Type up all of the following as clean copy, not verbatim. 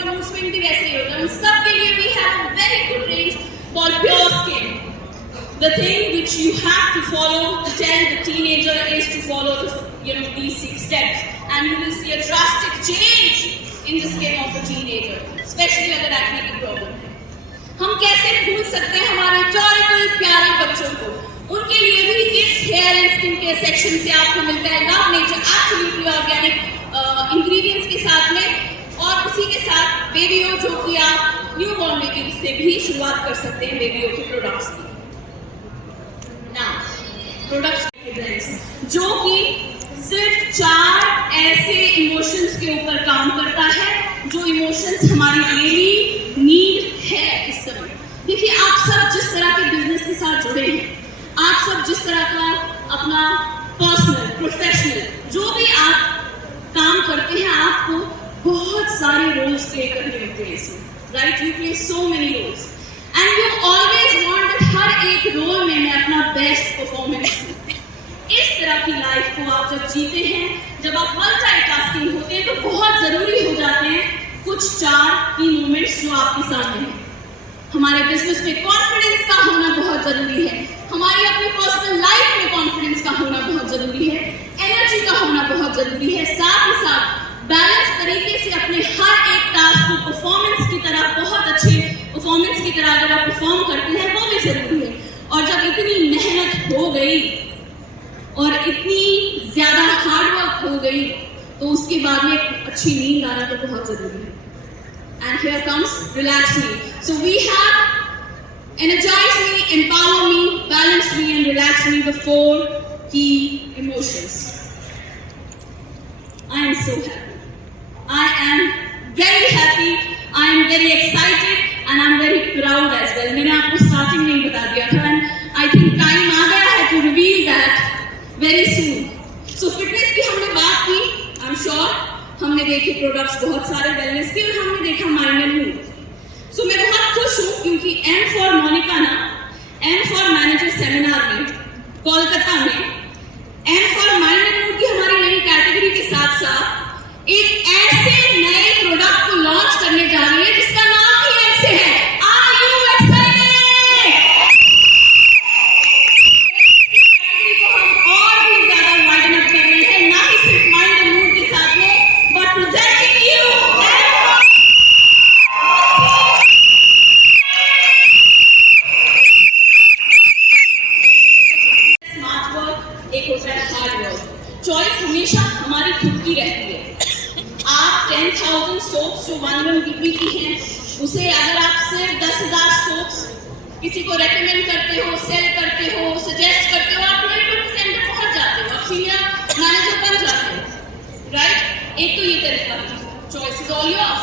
जिसका mood swing भी वैसे ही होता है, उन सब के लिए we have a very good range called pure skin. The thing which you have to follow to tell the teenager is to follow these 6 steps, and you will see a drastic change in the skin of a teenager, especially अगर acne की problem है. हम कैसे भूल सकते हैं हमारे adorable प्यारे बच्चों को? उनके लिए भी इस hair and skin care section से आपको मिलता है love nature absolutely organic ingredients के साथ में, और उसी के साथ बेबियो, जो कि आप न्यू बॉर्न बेबी से भी शुरुआत कर सकते हैं बेबियो के प्रोडक्ट्स की. प्रोडक्ट्स जो कि सिर्फ 4 ऐसे इमोशंस के ऊपर काम करता है जो इमोशंस हमारी डेली नीड है इस समय. देखिए, आप सब जिस तरह के बिजनेस के साथ जुड़े हैं, आप सब जिस तरह का अपना पर्सनल प्रोफेशनल जो भी आप काम करते हैं, आपको बहुत सारे रोल्स प्ले करने होते हैं इसमें, right? You play so many roles and you always want that हर एक रोल में मैं अपना बेस्ट परफॉर्मेंस दूं. इस तरह की लाइफ को आप जब जीते हैं, जब आप मल्टीटास्किंग होते हैं, तो बहुत जरूरी हो जाते हैं कुछ 4 की मोमेंट्स जो आपके सामने हैं. हमारे बिजनेस में कॉन्फिडेंस का होना बहुत जरूरी है, हमारी अपनी पर्सनल लाइफ में कॉन्फिडेंस का होना बहुत जरूरी है, एनर्जी का होना बहुत जरूरी है. साथ ही साथ बैलेंस तरीके से अपने हर एक टास्क को परफॉर्मेंस की तरह, बहुत अच्छे परफॉर्मेंस की तरह अगर आप परफॉर्म करते हैं, वो भी जरूरी है. और जब इतनी मेहनत हो गई और इतनी ज्यादा हार्डवर्क हो गई, तो उसके बाद में अच्छी नींद आना तो बहुत जरूरी है. And here comes relax me. So we have energize me, empower me, balance me and relax me, the 4 key emotions. I am so happy. I am very happy. I am very excited and I am very proud as well. मैंने आपको starting में ही बता दिया था, and I think time आ गया है to reveal that very soon. So fitness की हमने बात की, I am sure हमने देखे प्रोडक्ट्स बहुत सारे वेलनेस के, और हमने देखा माइंड एंड मूड. सो मैं बहुत खुश हूँ क्योंकि एम फॉर मोनिका ना, एम फॉर मैनेजर सेमिनार में कोलकाता में aim for mind and mood की हमारी नई कैटेगरी के साथ साथ एक ऐसे नए प्रोडक्ट को लॉन्च करने जा रही है जिसका नाम ही एम से है. Are you excited? कैटेगरी को हम और भी ज्यादा वाइडन अप कर रहे हैं, ना ही सिर्फ माइंड एंड मूड के साथ में, but presenting you smart work, एक होता है हार्ड वर्क. चॉइस हमेशा हमारी खुद की रहती है. आप 10,000 सोप्स जो 1 रुपए की हैं, उसे अगर आप सिर्फ 10,000 सोप्स किसी को रेकमेंड करते हो, सेल करते हो, सजेस्ट करते हो, आप 20% पे पहुंच जाते हो, आप सीनियर मैनेजर बन जाते हो, राइट? एक तो ये तरीका है, चॉइस इज ऑल योर्स,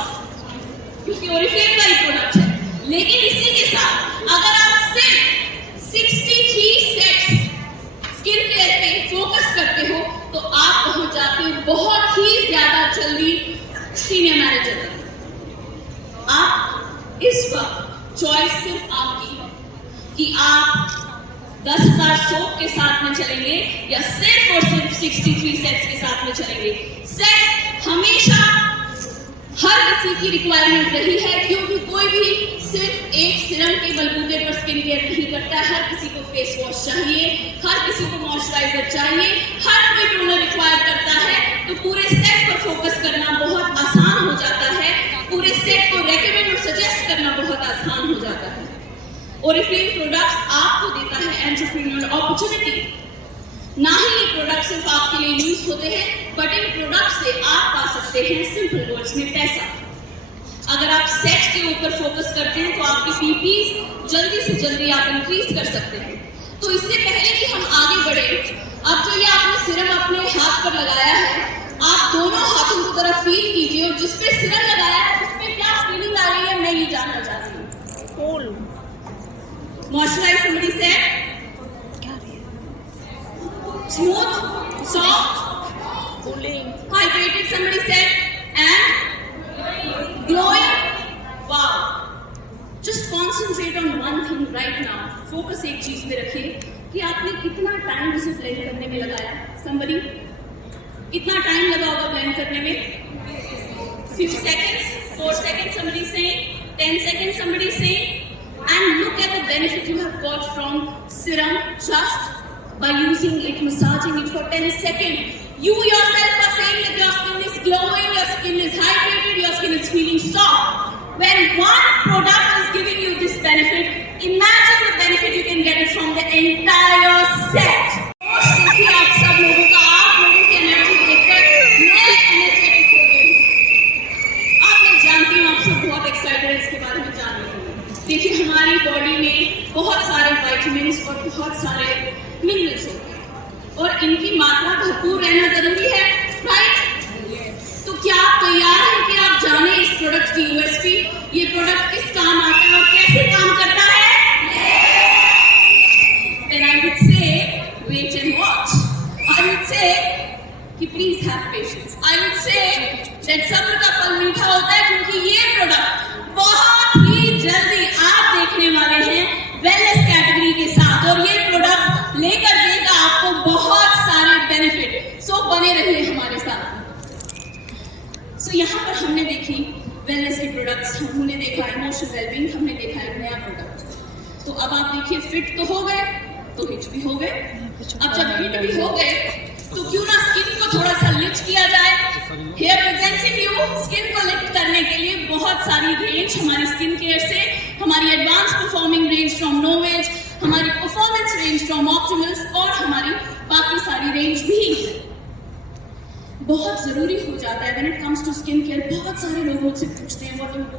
क्योंकि ओरिफ्लेम का ही प्रोडक्ट है. लेकिन इसी के साथ अगर आप सिर्फ 63 सेट्स स्किन केयर पे फोकस करते हो, तो आप पहुंच जाते हो बहुत ही ज्यादा जल्दी सीनियर मैनेजर तक. आप इस वक्त चॉइस सिर्फ आपकी है कि आप 10,000 सोप के साथ में चलेंगे या सिर्फ और सिर्फ 63 सेट्स के साथ में चलेंगे. सेट्स हमेशा हर किसी की रिक्वायरमेंट रही है, क्योंकि कोई भी सिर्फ एक सिरम के बलबूते पर स्किन केयर नहीं करता. हर किसी को फेस वॉश चाहिए, हर किसी को मॉइस्चराइजर चाहिए, हर कोई टोनर रिक्वायर करता है. तो पूरे सेट पर फोकस करना बहुत आसान हो जाता है, पूरे सेट को रेकमेंड और सजेस्ट करना बहुत आसान हो जाता है. ओरिफ्लेम प्रोडक्ट्स आपको देता है एंटरप्रेन्योर अपॉर्चुनिटी. ना ही ये प्रोडक्ट सिर्फ आपके लिए यूज होते हैं, बट इन प्रोडक्ट से आप पा सकते हैं सिंपल वर्ड्स में पैसा. अगर आप सेट के ऊपर फोकस करते हैं तो आपकी पीपीज जल्दी से जल्दी आप इंक्रीज कर सकते हैं. तो इससे पहले कि हम आगे बढ़े, अब जो ये आपने सिरम अपने हाथ पर लगाया है, आप दोनों हाथों की तरफ फील कीजिए, और जिसपे सिरम लगाया है उस पे क्या फीलिंग आ रही है, मैं ये जानना चाहती हूँ. Moisturise somebody said, smooth, soft, cooling, hydrated somebody said, and glowing. Wow. Just concentrate on one thing right now. Focus एक चीज पे रखिए कि आपने कितना टाइम इसे ब्लेंड करने में लगाया. Somebody, कितना टाइम लगा होगा ब्लेंड करने में? Few seconds. 4 seconds somebody saying, 10 seconds somebody saying, and look at the benefit you have got from serum just by using it, massaging it for 10 seconds. You yourself are saying that your skin is glowing, your skin is hydrated, your skin is feeling soft. When one product is giving you this benefit, imagine the benefit you can get it from the entire set. देखिए आप सब लोगों का, आप लोगों की energy देखकर मैं एनर्जेटिक हो गई। अब मैं जानती हूँ आप सब बहुत एक्साइटेड है इसके बारे में जानने के लिए। देखिए हमारी बॉडी में बहुत सारे विटामिन्स और बहुत सारे मिनरल्स होते हैं और इनकी मात्रा भरपूर रहना जरूरी है, राइट? तो क्या आप तैयार हैं कि आप जाने इस प्रोडक्ट की यूएसपी, ये प्रोडक्ट किस काम आता है और कैसे काम करता है? Then I would say, wait and watch. I would say कि please have patience. I would say that सब्र का फल मीठा होता है क्योंकि ये प्रोडक्ट बहुत ही जल्दी आप देखने वाले हैं वेलनेस कैटेगरी के साथ और ये प्रोडक्ट लेकर देगा आपको बहुत सारे बेनिफिट। सो बने रहिए हमारे साथ। सो यहाँ पर हमने देखी वेलनेस के प्रोडक्ट्स, हमने देखा इमोशनल वेलबींग, हमने देखा एक नया प्रोडक्ट। तो अब आप देखिए फिट तो हो गए, तो हिट भी हो गए। अब जब हिट भी हो गए तो क्यों ना स्किन को थोड़ा सा लिफ्ट किया जाए। हेयर प्रेजेंटिंग यू, स्किन को लिफ्ट करने के लिए बहुत सारी रेंज हमारी स्किन केयर से, हमारी एडवांस परफॉर्मिंग रेंज फ्रॉम नोवेज, हमारी परफॉर्मेंस रेंज फ्रॉम ऑप्टिमल्स और हमारी बाकी सारी रेंज भी बहुत जरूरी हो जाता है। When it comes to skin care बहुत सारे लोग मुझसे पूछते हैं व्हाट यू डू,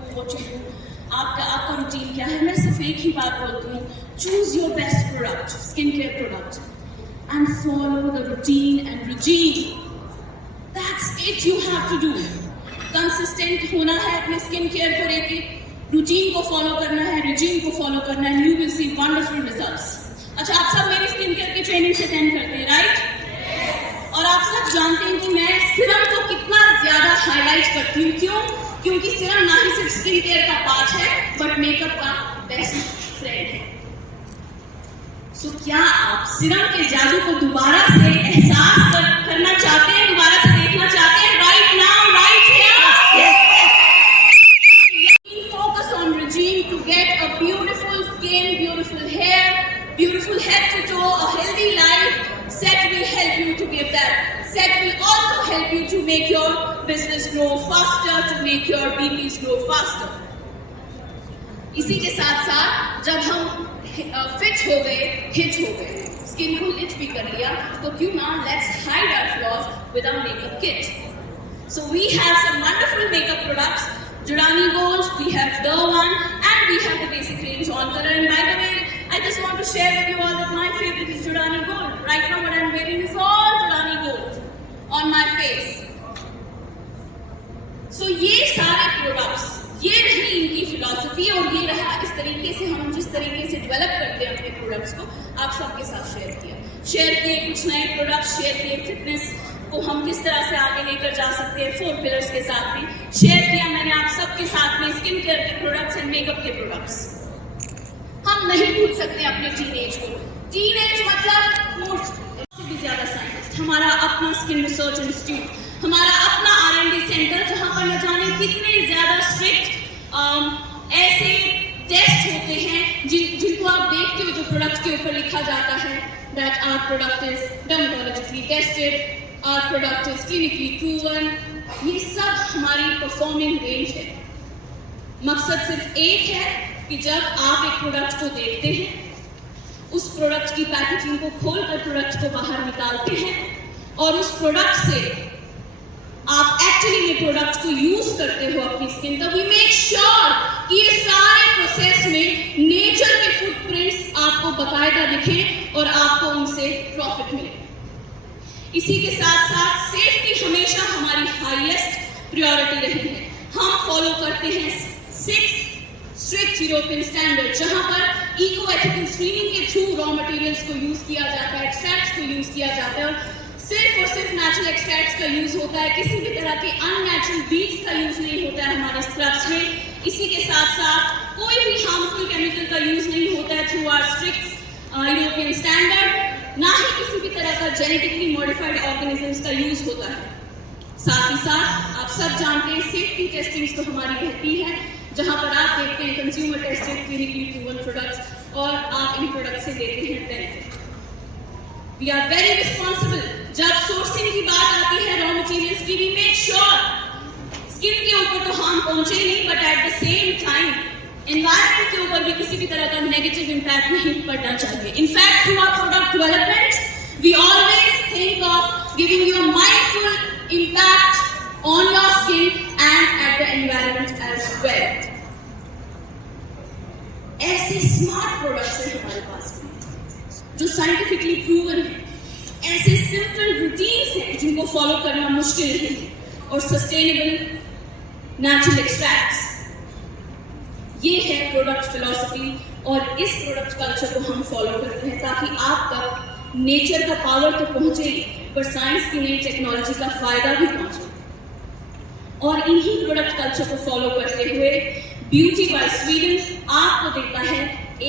आपका रूटीन क्या है। मैं सिर्फ एक ही बात बोलती हूँ, choose your best product, skin care product, and follow the routine and regime. That's it, you have to do. Consistent होना है अपने स्किन केयर को लेके, रूटीन को फॉलो करना है, रिजीम को फॉलो करना है, you will see wonderful results. अच्छा, आप सब मेरी स्किन केयर की ट्रेनिंग अटेंड करते हैं, राइट? और आप सब जानते हैं कि मैं सीरम को कितना ज्यादा हाईलाइट करती हूँ। क्यों? क्योंकि सीरम ना ही सिर्फ स्किन केयर का पार्ट है बट मेकअप का बेस्ट फ्रेंड है। सो क्या आप सीरम के जादू को दोबारा से एहसास करना चाहते हैं, दोबारा से देखना चाहते हैं? Right now, right here. Focus on regime to get a beautiful skin, beautiful hair, beautiful head to toe, a healthy life. Set will help you to give that. Set will also help you to make your business grow faster, to make your BPs grow faster. इसी के साथ साथ जब हम fit हो गए, hit हो गए, स्किन को लिफ्ट भी कर लिया, तो क्यों ना let's hide our flaws with our makeup kit. So we have some wonderful makeup products. Giordani Gold, we have the one, and we have the basic range on color. And by the way, I just want to share with you all that my favorite is Giordani Gold. Right now what I'm wearing is all Giordani Gold on my face. So ये सारे products, ये रही इनकी philosophy और ये रहा इस तरीके से हम जिस तरीके से develop करते हैं अपने products को आप सबके साथ शेयर किए कुछ नए products, शेयर किए फिटनेस को हम किस तरह से आगे लेकर जा सकते हैं 4 पिलर्स के साथ भी शेयर किया मैंने आप सबके साथ में स्किन केयर के प्रोडक्ट्स एंड मेकअप के प्रोडक्ट्स। हम नहीं भूल सकते अपने टीनेज को। टीनेज मतलब से भी ज्यादा साइंटिस्ट, हमारा अपना स्किन रिसर्च इंस्टीट्यूट, हमारा अपना R&D सेंटर जहां पर न जाने कितने ज्यादा स्ट्रिक्ट ऐसे टेस्ट होते हैं जिनको आप देखते हो जो प्रोडक्ट के ऊपर लिखा जाता है that our product is dermatologically tested, our product is clinically proven. ये सब हमारी परफॉर्मिंग रेंज है। मकसद सिर्फ एक है कि जब आप एक प्रोडक्ट को देखते हैं, उस प्रोडक्ट की पैकेजिंग को खोलकर प्रोडक्ट को बाहर निकालते हैं और उस प्रोडक्ट से आप एक्चुअली ये प्रोडक्ट को यूज करते हो अपनी स्किन, तब वी मेक श्योर कि ये सारे प्रोसेस में नेचर के फुटप्रिंट्स आपको बकायदा दिखें और आपको उनसे प्रॉफिट मिले। इसी के साथ साथ सेफ्टी हमेशा हमारी हाईएस्ट प्रायोरिटी रही है। हम फॉलो करते हैं 6 स्ट्रिक्ट यूरोपियन स्टैंडर्ड, जहां पर इको एथिकल स्क्रीनिंग के थ्रू रॉ मटेरियल्स को यूज किया जाता है, एक्सट्रैक्ट्स को यूज किया जाता है और सिर्फ नेचुरल एक्सट्रैक्ट्स का यूज होता है। किसी भी तरह के अननेचुरल बीट्स का यूज नहीं होता है हमारे स्क्रब्स में। इसी के साथ साथ कोई भी हार्मफुल केमिकल का यूज नहीं होता है through our strict European standard, ना ही किसी भी तरह का जेनेटिकली मॉडिफाइड ऑर्गेनिजम्स का यूज होता है। साथ ही साथ आप सब जानते हैं सेफ्टी टेस्टिंग तो हमारी रहती है, जहां पर आप देखते हैं consumer tested clinically proven products और आप इन प्रोडक्ट से लेते हैं benefit. We are very responsible. जब सोर्सिंग की बात आती है रॉ मटेरियल्स की, वी मेक श्योर स्किन के ऊपर तो हार्म पहुंचे नहीं, but at the same time environment के ऊपर भी किसी भी तरह का नेगेटिव इंपैक्ट नहीं पड़ना चाहिए। In fact through our product development we always think of giving you a mindful impact on your skin and at the environment as well. ऐसे स्मार्ट प्रोडक्ट्स हैं हमारे पास में जो साइंटिफिकली प्रूवन है, ऐसे सिंपल रूटीन्स हैं जिनको फॉलो करना मुश्किल नहीं है, और सस्टेनेबल नेचुरल एक्सट्रैक्ट्स। ये है प्रोडक्ट फिलॉसफी, और इस प्रोडक्ट कल्चर को हम फॉलो करते हैं ताकि आप तक नेचर का पावर तो पहुंचे, पर साइंस की नई टेक्नोलॉजी का फायदा भी पहुंचे। और इन्हीं प्रोडक्ट कल्चर को फॉलो करते हुए ब्यूटी बाय स्वीडन आपको देता है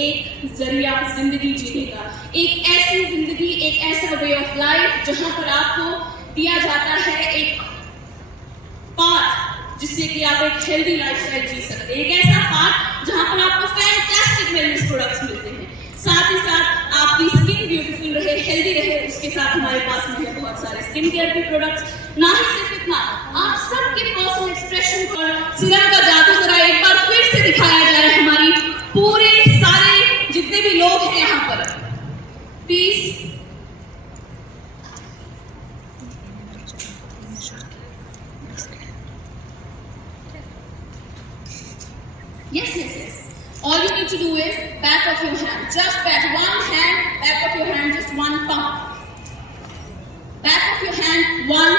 एक जरिया जिंदगी जीने का, एक ऐसी जिंदगी, एक ऐसा वे ऑफ लाइफ जहां पर आपको दिया जाता है एक पाथ जिससे कि आप एक हेल्दी लाइफस्टाइल जी सकते हैं, एक ऐसा पाथ जहां पर आपको फैंटास्टिक वेलनेस प्रोडक्ट्स मिलते हैं। साथ ही साथ आपकी स्किन ब्यूटीफुल रहे, हेल्दी रहे, उसके साथ हमारे पास में है बहुत सारे स्किन केयर के प्रोडक्ट्स। ना ही सिर्फ इतना, आप सबके पर्सनल एक्सप्रेशन पर सीरम का जादू जरा एक बार फिर से दिखाया जा रहा है। हमारी पूरे सारे जितने भी लोग हैं यहाँ पर, please yes, yes, yes. All you need to do is back of your hand, just back one hand, back of your hand, just one pump. Back of your hand, one